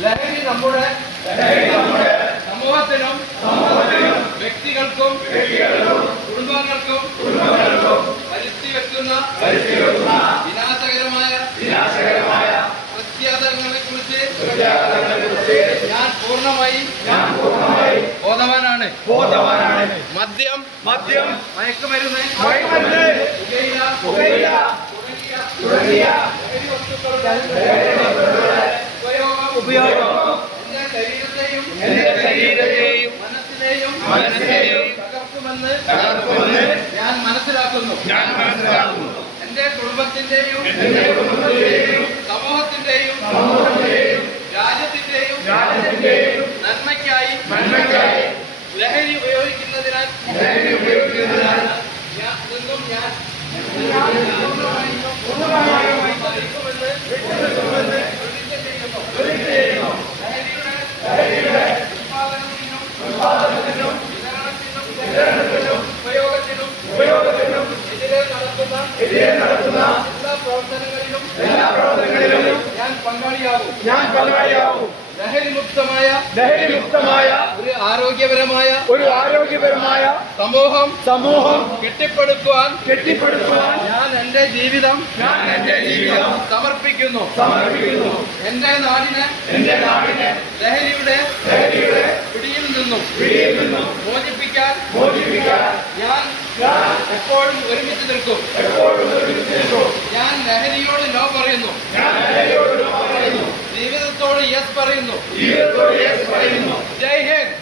ലഹരി നമ്മുടെ സമൂഹത്തിനും വ്യക്തികൾക്കും കുടുംബങ്ങൾക്കും വരുത്തിവെക്കുന്ന വിനാശകരമായ പ്രത്യാഘാതങ്ങളെ കുറിച്ച് ഞാൻ പൂർണ്ണമായി ബോധവാനാണ്. മദ്യം മയക്കുമരുന്ന് തുടങ്ങിയ ഉപയോഗം എന്റെ ശരീരത്തെയും മനസ്സിനെയും തകർക്കുമെന്ന് ഞാൻ മനസ്സിലാക്കുന്നു. എന്റെ കുടുംബത്തിന്റെയും സമൂഹത്തിന്റെയും രാജ്യത്തിന്റെയും നന്മയ്ക്കായി ലഹരി ഉപയോഗിക്കുന്നതിനാൽ എതിരെ നടത്തുന്ന എല്ലാ പ്രവർത്തനങ്ങളിലും ഞാൻ പങ്കാളിയാവും. ലഹരിമുക്തമായ ഒരു ആരോഗ്യപരമായ സമൂഹം കെട്ടിപ്പടുക്കുവാൻ ഞാൻ എന്റെ ജീവിതം സമർപ്പിക്കുന്നു. എന്റെ നാടിനെ ലഹരിയുടെ പിടിയിൽ നിന്നും മോചിപ്പിക്കാൻ ഞാൻ എപ്പോഴും ഒരുമിച്ച് നിൽക്കും. ഞാൻ ലഹരിയോട് നോ പറയുന്നു. ജീവിതത്തോട് യെസ് പറയുന്നു. ജയ് ഹിന്ദ്.